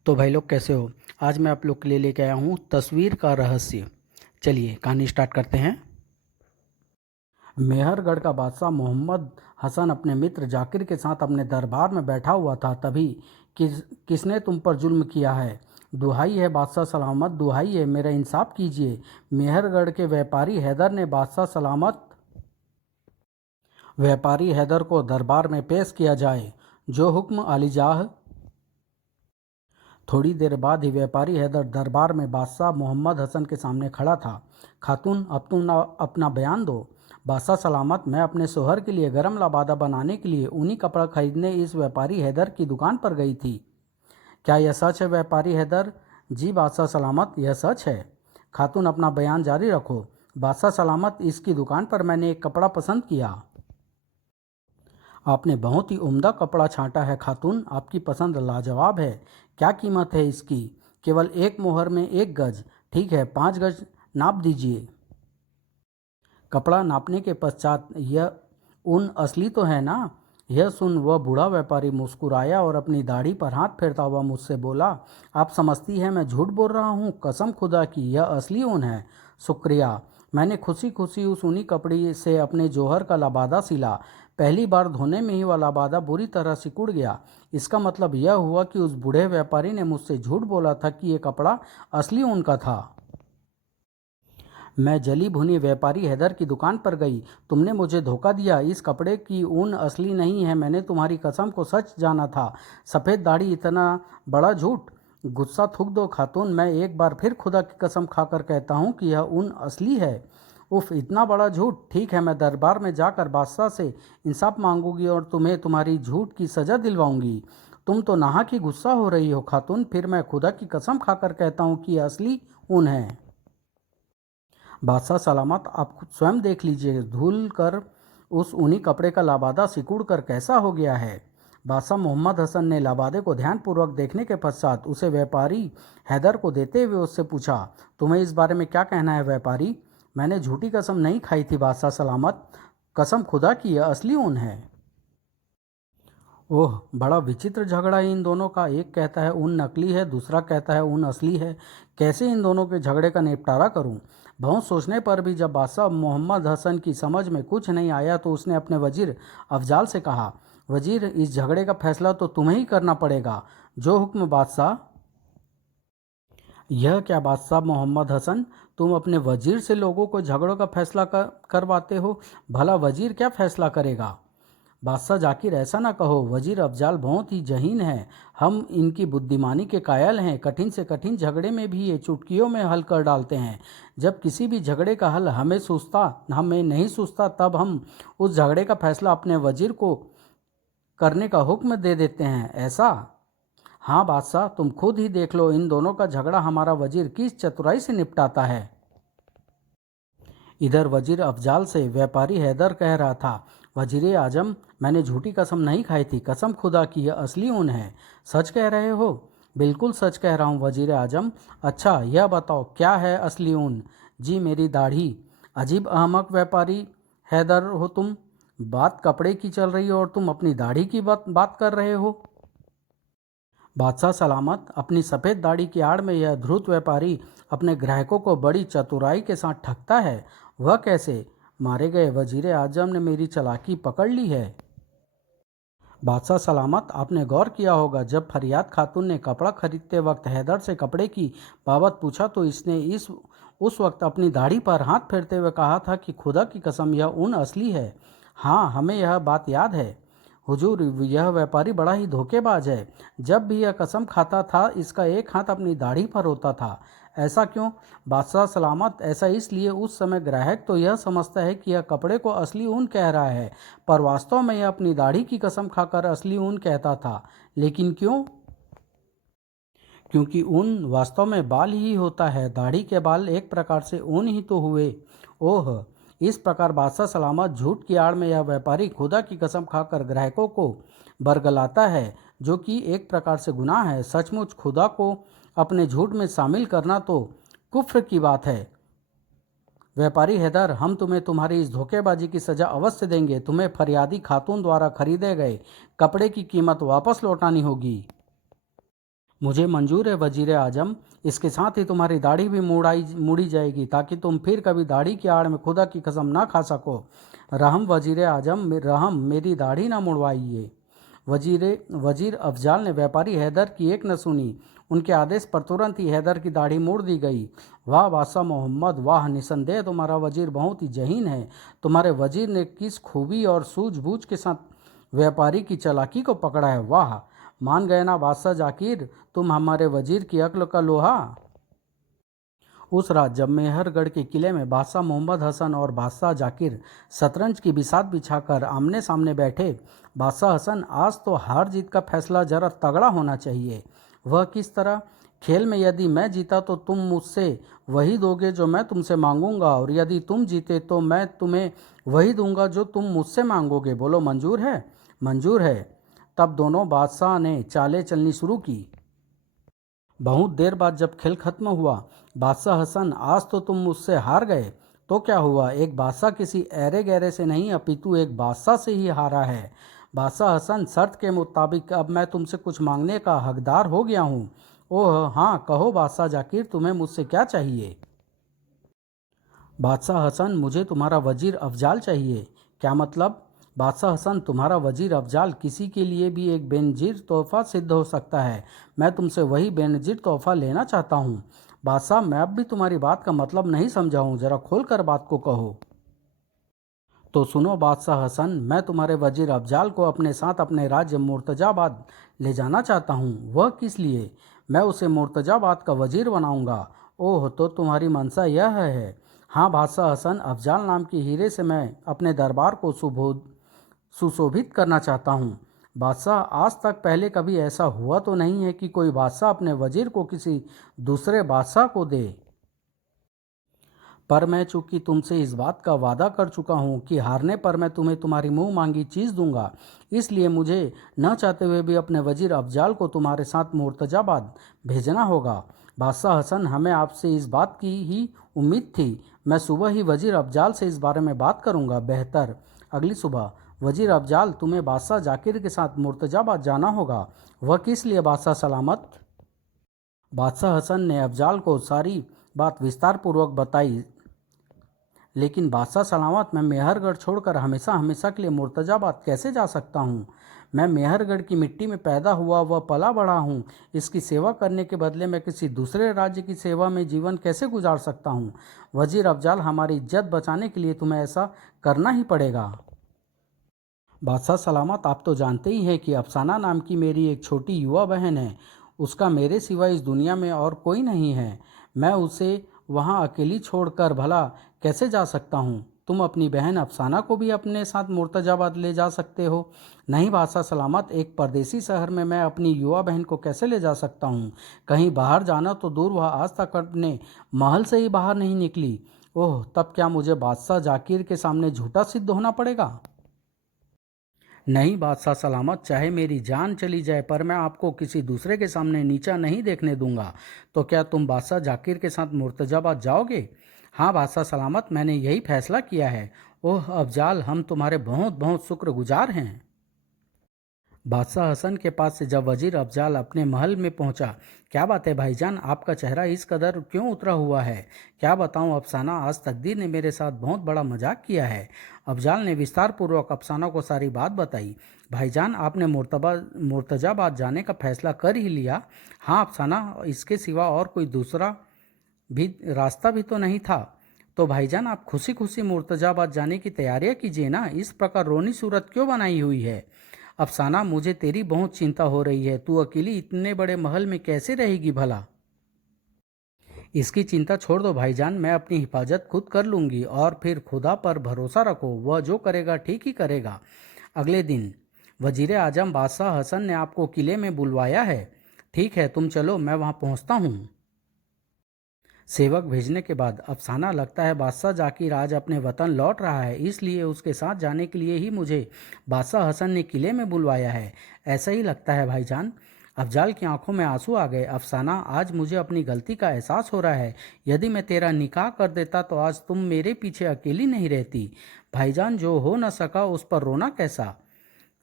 तो भाई लोग कैसे हो। आज मैं आप लोग के लिए लेके आया हूँ तस्वीर का रहस्य। चलिए कहानी स्टार्ट करते हैं। मेहरगढ़ का बादशाह मोहम्मद हसन अपने मित्र जाकिर के साथ अपने दरबार में बैठा हुआ था। तभी किसने तुम पर जुल्म किया है? दुहाई है बादशाह सलामत, दुहाई है, मेरा इंसाफ कीजिए। मेहरगढ़ के व्यापारी हैदर को दरबार में पेश किया जाए। जो हुक्म आलीजाह। थोड़ी देर बाद ही व्यापारी हैदर दरबार में बादशाह मोहम्मद हसन के सामने खड़ा था। खातून, अब तुम अपना बयान दो। बादशाह सलामत, मैं अपने शोहर के लिए गरम लबादा बनाने के लिए ऊनी कपड़ा खरीदने इस व्यापारी हैदर की दुकान पर गई थी। क्या यह सच है व्यापारी हैदर? जी बादशाह सलामत, यह सच है। खातून, अपना बयान जारी रखो। बादशाह सलामत, इसकी दुकान पर मैंने एक कपड़ा पसंद किया। आपने बहुत ही उम्दा कपड़ा छांटा है खातून, आपकी पसंद लाजवाब है। क्या कीमत है इसकी? केवल एक मोहर में 1 गज। ठीक है, 5 गज नाप दीजिए। कपड़ा नापने के पश्चात, यह ऊन असली तो है ना? यह सुन वह बूढ़ा व्यापारी मुस्कुराया और अपनी दाढ़ी पर हाथ फेरता हुआ मुझसे बोला, आप समझती हैं मैं झूठ बोल रहा हूँ? कसम खुदा की यह असली ऊन है। शुक्रिया। मैंने खुशी खुशी उस ऊनी कपड़े से अपने जौहर का लबादा सिला। पहली बार धोने में ही वह लबादा बुरी तरह सिकुड़ गया। इसका मतलब यह हुआ कि उस बूढ़े व्यापारी ने मुझसे झूठ बोला था कि यह कपड़ा असली ऊन का था। मैं जली भुनी व्यापारी हैदर की दुकान पर गई। तुमने मुझे धोखा दिया, इस कपड़े की ऊन असली नहीं है। मैंने तुम्हारी कसम को सच जाना था। सफ़ेद दाढ़ी, इतना बड़ा झूठ! गुस्सा थूक दो खातून, मैं एक बार फिर खुदा की कसम खाकर कहता हूँ कि यह ऊन असली है। उफ, इतना बड़ा झूठ! ठीक है, मैं दरबार में जाकर बादशाह से इंसाफ मांगूंगी और तुम्हें तुम्हारी झूठ की सज़ा दिलवाऊंगी। तुम तो नाहक ही गुस्सा हो रही हो खातून, फिर मैं खुदा की कसम खाकर कहता हूँ कि यह असली ऊन है। बादशाह सलामत, आप खुद स्वयं देख लीजिए, धुल कर उस ऊनी कपड़े का लाबादा सिकुड़ कर कैसा हो गया है। बादशाह मोहम्मद हसन ने लाबादे को ध्यानपूर्वक देखने के पश्चात उसे व्यापारी हैदर को देते हुए उससे पूछा, तुम्हें इस बारे में क्या कहना है व्यापारी? मैंने झूठी कसम नहीं खाई थी बादशाह सलामत, कसम खुदा की यह असली ऊन है। ओह, बड़ा विचित्र झगड़ा है इन दोनों का। एक कहता है ऊन नकली है, दूसरा कहता है ऊन असली है। कैसे इन दोनों के झगड़े का निपटारा करूं? बहुत सोचने पर भी जब बादशाह मोहम्मद हसन की समझ में कुछ नहीं आया तो उसने अपने वजीर अफजाल से कहा, वजीर, इस झगड़े का फैसला तो तुम्हें ही करना पड़ेगा। जो हुक्म बादशाह। यह क्या बादशाह मोहम्मद हसन, तुम अपने वजीर से लोगों को झगड़ों का फैसला करवाते हो? भला वजीर क्या फैसला करेगा? बादशाह जाकिर, ऐसा ना कहो, वजीर अफजाल बहुत ही जहीन है। हम इनकी बुद्धिमानी के कायल हैं। कठिन से कठिन झगड़े में भी ये चुटकियों में हल कर डालते हैं। जब किसी भी झगड़े का हल हमें नहीं सूझता तब हम उस झगड़े का फैसला अपने वजीर को करने का हुक्म दे देते हैं। ऐसा? हाँ बादशाह, तुम खुद ही देख लो, इन दोनों का झगड़ा हमारा वजीर किस चतुराई से निपटाता है। इधर वजीर अफजाल से व्यापारी हैदर कह रहा था, वजीर आजम, मैंने झूठी कसम नहीं खाई थी, कसम खुदा की यह असली ऊन है। सच कह रहे हो? बिल्कुल सच कह रहा हूँ वजीर आजम। अच्छा, यह बताओ क्या है असली ऊन? जी, मेरी दाढ़ी। अजीब अहमक व्यापारी हैदर हो तुम। बात कपड़े की चल रही है और तुम अपनी दाढ़ी की बात कर रहे हो। बादशाह सलामत, अपनी सफ़ेद दाढ़ी की आड़ में यह धूर्त व्यापारी अपने ग्राहकों को बड़ी चतुराई के साथ ठगता है। वह कैसे? मारे गए वजीर आजम ने मेरी चालाकी पकड़ ली है। बादशाह सलामत, आपने गौर किया होगा, जब फरियाद खातून ने कपड़ा खरीदते वक्त हैदर से कपड़े की बाबत पूछा तो इसने इस उस वक्त अपनी दाढ़ी पर हाथ फेरते हुए कहा था कि खुदा की कसम यह ऊन असली है। हाँ, हमें यह बात याद है। हुजूर, यह व्यापारी बड़ा ही धोखेबाज है। जब भी यह कसम खाता था इसका एक हाथ अपनी दाढ़ी पर होता था। ऐसा क्यों? बादशाह सलामत, ऐसा इसलिए, उस समय ग्राहक तो यह समझता है कि यह कपड़े को असली ऊन कह रहा है, पर वास्तव में यह अपनी दाढ़ी की कसम खाकर असली ऊन कहता था। लेकिन क्यों? क्योंकि ऊन वास्तव में बाल ही होता है। दाढ़ी के बाल एक प्रकार से ऊन ही तो हुए। ओह, इस प्रकार बादशाह सलामत, झूठ की आड़ में यह व्यापारी खुदा की कसम खाकर ग्राहकों को बरगलाता है, जो कि एक प्रकार से गुनाह है। सचमुच खुदा को अपने झूठ में शामिल करना तो कुफ्र की बात है। व्यापारी हैदर, हम तुम्हें तुम्हारी इस धोखेबाजी की सज़ा अवश्य देंगे। तुम्हें फरियादी खातून द्वारा खरीदे गए कपड़े की कीमत वापस लौटानी होगी। मुझे मंजूर है वजीर आजम। इसके साथ ही तुम्हारी दाढ़ी भी मुड़ी जाएगी ताकि तुम फिर कभी दाढ़ी की आड़ में खुदा की कसम ना खा सको। रहम वजीर आजम, रहम, मेरी दाढ़ी ना मुड़वाइए। वजीर अफजाल ने व्यापारी हैदर की एक न सुनी। उनके आदेश पर तुरंत ही हैदर की दाढ़ी मोड़ दी गई। वाह बादशाह मोहम्मद, वाह, निसंदेह तुम्हारा वजीर बहुत ही जहीन है। तुम्हारे वजीर ने किस खूबी और सूझबूझ के साथ व्यापारी की चालाकी को पकड़ा है। वाह, मान गए ना बादशाह जाकिर, तुम हमारे वजीर की अक्ल का लोहा। उस रात जब मेहरगढ़ के किले में बादशाह मोहम्मद हसन और बादशाह जाकिर शतरंज की बिसात बिछाकर आमने सामने बैठे, बादशाह हसन, आज तो हार जीत का फैसला जरा तगड़ा होना चाहिए। वह किस तरह? खेल में यदि मैं जीता तो तुम मुझसे वही दोगे जो मैं तुमसे मांगूंगा, और यदि तुम जीते तो मैं तुम्हें वही दूंगा जो तुम मुझसे मांगोगे। बोलो मंजूर है? मंजूर है। तब दोनों बादशाह ने चालें चलनी शुरू की। बहुत देर बाद जब खेल खत्म हुआ, बादशाह हसन, आज तो तुम मुझसे हार गए। तो क्या हुआ? एक बादशाह किसी ऐरे गैरे से नहीं अपितु एक बादशाह से ही हारा है। बादशाह हसन, शर्त के मुताबिक अब मैं तुमसे कुछ मांगने का हकदार हो गया हूँ। ओह हाँ, कहो बादशाह जाकिर, तुम्हें मुझसे क्या चाहिए? बादशाह हसन, मुझे तुम्हारा वजीर अफजाल चाहिए। क्या मतलब? बादशाह हसन, तुम्हारा वजीर अफजाल किसी के लिए भी एक बेनजीर तोहफा सिद्ध हो सकता है। मैं तुमसे वही बेनजीर तोहफा लेना चाहता हूँ। बादशाह, मैं अब भी तुम्हारी बात का मतलब नहीं समझा हूँ, जरा खोल कर बात को कहो। तो सुनो बादशाह हसन, मैं तुम्हारे वजीर अफजाल को अपने साथ अपने राज्य मुर्तजाबाद ले जाना चाहता हूँ। वह किस लिए? मैं उसे मुर्तजाबाद का वजीर बनाऊंगा। ओह, तो तुम्हारी मंशा यह है? हाँ बादशाह हसन, अफजाल नाम के हीरे से मैं अपने दरबार को सुशोभित करना चाहता हूँ। बादशाह, आज तक पहले कभी ऐसा हुआ तो नहीं है कि कोई बादशाह अपने वजीर को किसी दूसरे बादशाह को दे। पर मैं चूंकि तुमसे इस बात का वादा कर चुका हूँ कि हारने पर मैं तुम्हें तुम्हारी मुंह मांगी चीज़ दूंगा, इसलिए मुझे न चाहते हुए भी अपने वजीर अफजाल को तुम्हारे साथ मुर्तजाबाद भेजना होगा। बादशाह हसन, हमें आपसे इस बात की ही उम्मीद थी। मैं सुबह ही वजीर अफजाल से इस बारे में बात करूंगा। बेहतर, अगली सुबह। वजीर अफजाल, तुम्हें बादशाह जाकिर के साथ मुर्तजाबाद जाना होगा। वह किस लिए बादशाह सलामत? बादशाह हसन ने अफजाल को सारी बात विस्तार पूर्वक बताई। लेकिन बादशाह सलामत, मैं मेहरगढ़ छोड़कर हमेशा हमेशा के लिए मुर्तजाबाद कैसे जा सकता हूँ? मैं मेहरगढ़ की मिट्टी में पैदा हुआ व पला बढ़ा हूँ। इसकी सेवा करने के बदले मैं किसी दूसरे राज्य की सेवा में जीवन कैसे गुजार सकता हूँ? वजीर अफजाल, हमारी इज्जत बचाने के लिए तुम्हें ऐसा करना ही पड़ेगा। बादशाह सलामत, आप तो जानते ही हैं कि अफसाना नाम की मेरी एक छोटी युवा बहन है। उसका मेरे सिवा इस दुनिया में और कोई नहीं है। मैं उसे वहाँ अकेली छोड़कर भला कैसे जा सकता हूँ? तुम अपनी बहन अफसाना को भी अपने साथ मुर्तजाबाद ले जा सकते हो। नहीं बादशाह सलामत, एक परदेसी शहर में मैं अपनी युवा बहन को कैसे ले जा सकता हूँ? कहीं बाहर जाना तो दूर, वह आज तक अपने महल से ही बाहर नहीं निकली। ओह, तब क्या मुझे बादशाह जाकिर के सामने झूठा सिद्ध होना पड़ेगा? नहीं बादशाह सलामत, चाहे मेरी जान चली जाए पर मैं आपको किसी दूसरे के सामने नीचा नहीं देखने दूंगा। तो क्या तुम बादशाह जाकिर के साथ मुर्तजाबाद जाओगे? हाँ बादशाह सलामत, मैंने यही फैसला किया है। ओह अफजाल, हम तुम्हारे बहुत बहुत शुक्रगुजार हैं। बादशाह हसन के पास से जब वजीर अफजाल अपने महल में पहुंचा, क्या बात है भाईजान, आपका चेहरा इस कदर क्यों उतरा हुआ है? क्या बताऊं अफसाना, आज तकदीर ने मेरे साथ बहुत बड़ा मजाक किया है। अफजाल ने विस्तार पूर्वक अफसाना को सारी बात बताई। भाईजान, आपने मुर्तजाबाद जाने का फैसला कर ही लिया? हाँ अफसाना, इसके सिवा और कोई दूसरा भी रास्ता भी तो नहीं था। तो भाईजान, आप खुशी खुशी मुर्तजाबाद जाने की तैयारियां कीजिए ना, इस प्रकार रोनी सूरत क्यों बनाई हुई है? अफसाना, मुझे तेरी बहुत चिंता हो रही है। तू अकेली इतने बड़े महल में कैसे रहेगी भला? इसकी चिंता छोड़ दो भाईजान, मैं अपनी हिफाजत खुद कर लूंगी, और फिर खुदा पर भरोसा रखो, वह जो करेगा ठीक ही करेगा। अगले दिन वजीर आजम बादशाह हसन ने आपको किले में बुलवाया है। ठीक है, तुम चलो, मैं वहां पहुंचता हूं। सेवक भेजने के बाद अफसाना, लगता है बादशाह जाकिर आज अपने वतन लौट रहा है, इसलिए उसके साथ जाने के लिए ही मुझे बादशाह हसन ने किले में बुलवाया है। ऐसा ही लगता है भाईजान। अफजाल की आंखों में आंसू आ गए। अफसाना, आज मुझे अपनी गलती का एहसास हो रहा है। यदि मैं तेरा निकाह कर देता तो आज तुम मेरे पीछे अकेली नहीं रहती। भाईजान, जो हो न सका उस पर रोना कैसा?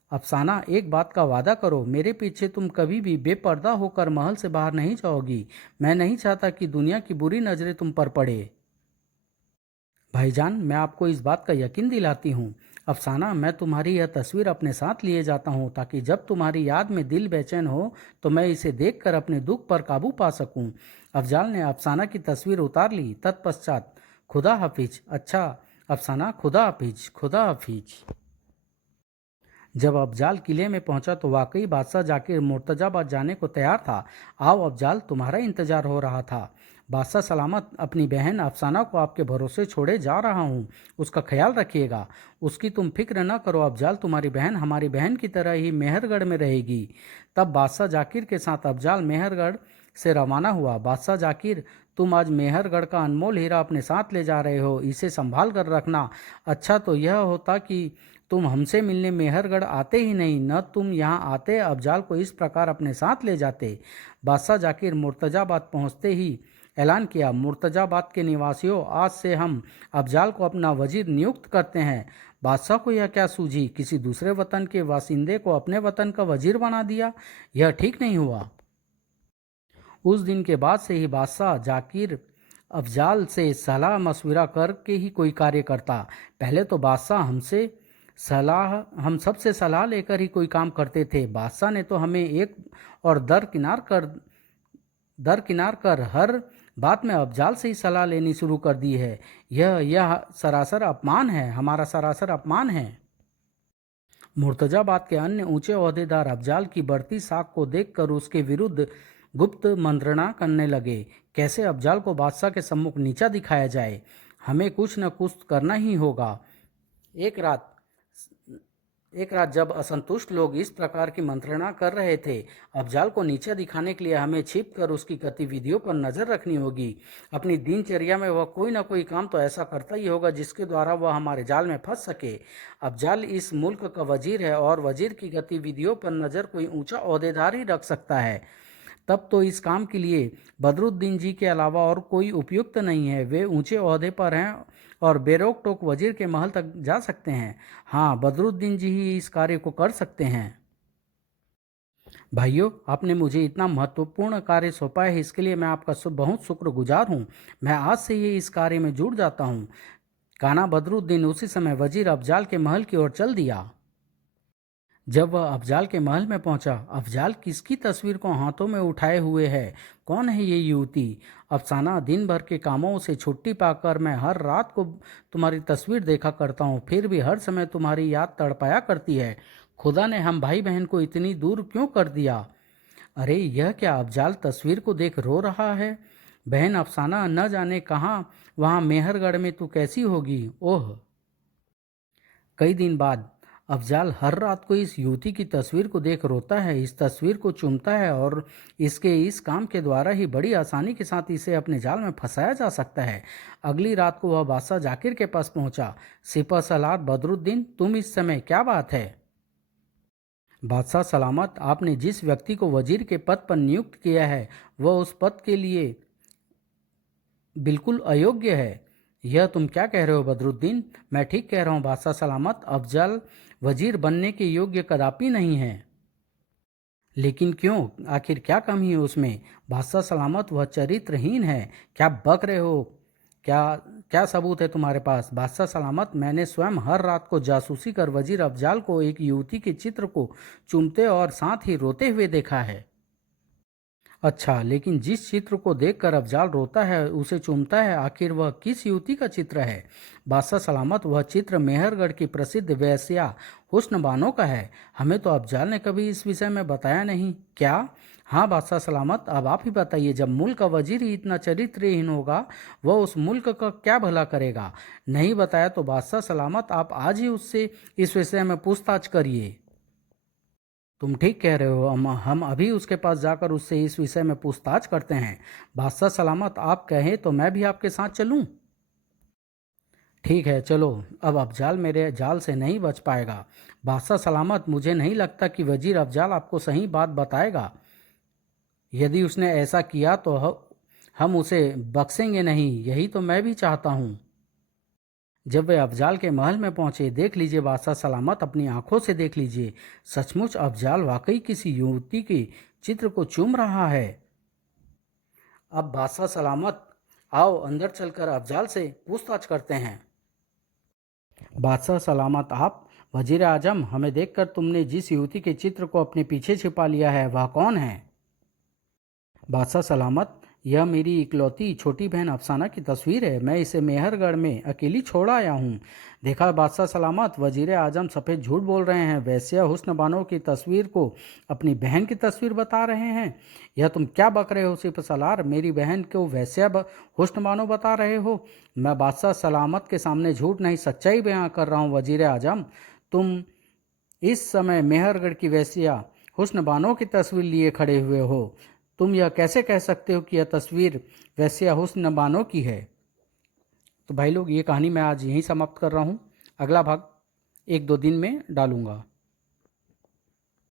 अफसाना, एक बात का वादा करो, मेरे पीछे तुम कभी भी बेपर्दा होकर महल से बाहर नहीं जाओगी। मैं नहीं चाहता कि दुनिया की बुरी नज़रें तुम पर पड़े। भाईजान, मैं आपको इस बात का यकीन दिलाती हूँ। अफसाना, मैं तुम्हारी यह तस्वीर अपने साथ लिए जाता हूँ ताकि जब तुम्हारी याद में दिल बेचैन हो तो मैं इसे देखकर अपने दुख पर काबू पा सकूँ। अफजाल ने अफसाना की तस्वीर उतार ली। तत्पश्चात, खुदा हाफिज। अच्छा अफसाना, खुदा हाफिज, खुदा हाफिज। जब अफजाल किले में पहुंचा तो वाकई बादशाह जाकिर मुर्तजाबाद जाने को तैयार था। आओ अफजाल, तुम्हारा इंतजार हो रहा था। बादशाह सलामत, अपनी बहन अफसाना को आपके भरोसे छोड़े जा रहा हूँ, उसका ख्याल रखिएगा। उसकी तुम फिक्र न करो अफजाल, तुम्हारी बहन हमारी बहन की तरह ही मेहरगढ़ में रहेगी। तब बादशाह जाकिर के साथ अफजाल मेहरगढ़ से रवाना हुआ। बादशाह जाकिर, तुम आज मेहरगढ़ का अनमोल हीरा अपने साथ ले जा रहे हो, इसे संभाल कर रखना। अच्छा तो यह होता कि तुम हमसे मिलने मेहरगढ़ आते ही नहीं, न तुम यहाँ आते अफजाल को इस प्रकार अपने साथ ले जाते। बादशाह जाकिर मुर्तजाबाद पहुँचते ही ऐलान किया, मुर्तजाबाद के निवासियों, आज से हम अफजाल को अपना वजीर नियुक्त करते हैं। बादशाह को यह क्या सूझी, किसी दूसरे वतन के वासिंदे को अपने वतन का वजीर बना दिया। यह ठीक नहीं हुआ। उस दिन के बाद से ही बादशाह जाकिर अफजाल से सलाह मशविरा करके ही कोई कार्य करता। पहले तो बादशाह हम सबसे सलाह लेकर ही कोई काम करते थे। बादशाह ने तो हमें एक और दरकिनार कर हर बात में अफजाल से ही सलाह लेनी शुरू कर दी है। यह सरासर अपमान है, हमारा सरासर अपमान है। मुर्तजाबाद के अन्य ऊंचे ओहदेदार अफजाल की बढ़ती साख को देखकर उसके विरुद्ध गुप्त मंत्रणा करने लगे। कैसे अफजाल को बादशाह के सम्मुख नीचा दिखाया जाए, हमें कुछ न कुछ करना ही होगा। एक रात जब असंतुष्ट लोग इस प्रकार की मंत्रणा कर रहे थे, अफजाल को नीचा दिखाने के लिए हमें छिपकर उसकी गतिविधियों पर नजर रखनी होगी। अपनी दिनचर्या में वह कोई ना कोई काम तो ऐसा करता ही होगा जिसके द्वारा वह हमारे जाल में फंस सके। अफजाल इस मुल्क का वजीर है और वजीर की गतिविधियों पर नजर कोई ऊंचा ओहदेदार ही रख सकता है। तब तो इस काम के लिए बदरुद्दीन जी के अलावा और कोई उपयुक्त नहीं है। वे ऊंचे ओहदे पर हैं और बेरोक टोक वजीर के महल तक जा सकते हैं। हाँ, बदरुद्दीन जी ही इस कार्य को कर सकते हैं। भाइयों, आपने मुझे इतना महत्वपूर्ण कार्य सौंपा है, इसके लिए मैं आपका बहुत शुक्रगुजार हूँ। मैं आज से ही इस कार्य में जुड़ जाता हूँ। काना बदरुद्दीन उसी समय वजीर अफजाल के महल की ओर चल दिया। जब वह अफजाल के महल में पहुंचा, अफजाल किसकी तस्वीर को हाथों में उठाए हुए है? कौन है ये युवती? अफसाना, दिन भर के कामों से छुट्टी पाकर मैं हर रात को तुम्हारी तस्वीर देखा करता हूँ, फिर भी हर समय तुम्हारी याद तड़पाया करती है। खुदा ने हम भाई बहन को इतनी दूर क्यों कर दिया? अरे यह क्या? अफजाल तस्वीर को देख रो रहा है। बहन अफसाना, न जाने कहाँ वहाँ मेहरगढ़ में तू कैसी होगी। ओह! कई दिन बाद अफजाल हर रात को इस युवती की तस्वीर को देख रोता है, इस तस्वीर को चूमता है और इसके इस काम के द्वारा ही बड़ी आसानी के साथ इसे अपने जाल में फंसाया जा सकता है। अगली रात को वह बादशाह जाकिर के पास पहुंचा। सिपह सलार बदरुद्दीन, तुम इस समय, क्या बात है? बादशाह सलामत, आपने जिस व्यक्ति को वजीर के पद पर नियुक्त किया है वह उस पद के लिए बिल्कुल अयोग्य है। यह तुम क्या कह रहे हो बदरुद्दीन? मैं ठीक कह रहा हूँ बादशाह सलामत, अफजल वजीर बनने के योग्य कदापि नहीं है। लेकिन क्यों? आखिर क्या कमी है उसमें? बादशाह सलामत, वह चरित्रहीन है। क्या बक रहे हो? क्या क्या सबूत है तुम्हारे पास? बादशाह सलामत, मैंने स्वयं हर रात को जासूसी कर वजीर अफजाल को एक युवती के चित्र को चूमते और साथ ही रोते हुए देखा है। अच्छा, लेकिन जिस चित्र को देखकर अफजाल रोता है, उसे चूमता है, आखिर वह किस युवती का चित्र है? बादशाह सलामत, वह चित्र मेहरगढ़ की प्रसिद्ध वेश्या हुस्न बानो का है। हमें तो अफजाल ने कभी इस विषय में बताया नहीं। क्या? हाँ बादशाह सलामत, अब आप ही बताइए। जब मुल्क का वजीर ही इतना चरित्रहीन होगा, वह उस मुल्क का क्या भला करेगा? नहीं बताया तो बादशाह सलामत, आप आज ही उससे इस विषय में पूछताछ करिए। तुम ठीक कह रहे हो, हम अभी उसके पास जाकर उससे इस विषय में पूछताछ करते हैं। बादशाह सलामत, आप कहें तो मैं भी आपके साथ चलूं? ठीक है, चलो। अब अफजाल मेरे जाल से नहीं बच पाएगा। बादशाह सलामत, मुझे नहीं लगता कि वजीर अफजाल आपको सही बात बताएगा। यदि उसने ऐसा किया तो हम उसे बख्शेंगे नहीं, यही तो मैं भी चाहता हूँ। जब वे अफजाल के महल में पहुंचे, देख लीजिए बादशाह सलामत, अपनी आंखों से देख लीजिए, सचमुच अफजाल वाकई किसी युवती के चित्र को चूम रहा है। अब बादशाह सलामत, आओ अंदर चलकर अफजाल से पूछताछ करते हैं। बादशाह सलामत, आप? वजीर आजम, हमें देखकर तुमने जिस युवती के चित्र को अपने पीछे छिपा लिया है वह कौन है? बादशाह सलामत, यह मेरी इकलौती छोटी बहन अफसाना की तस्वीर है। मैं इसे मेहरगढ़ में अकेली छोड़ आया हूँ। देखा बादशाह सलामत, वजीर आजम सफ़ेद झूठ बोल रहे हैं। वैश्या हुस्न बानो की तस्वीर को अपनी बहन की तस्वीर बता रहे हैं। यह तुम क्या बक रहे हो सिपह सलार? मेरी बहन को वैश्या हुस्न बानो बता रहे हो? मैं बादशाह सलामत के सामने झूठ नहीं सच्चाई बयां कर रहा हूँ। वजीर आजम, तुम इस समय मेहरगढ़ की वैश्या हुस्न बानो की तस्वीर लिए खड़े हुए हो। तुम यह कैसे कह सकते हो कि यह तस्वीर वैश्या हुस्न बानो की है? तो भाई लोग, ये कहानी मैं आज यहीं समाप्त कर रहा हूँ। अगला भाग 1-2 दिन में डालूंगा।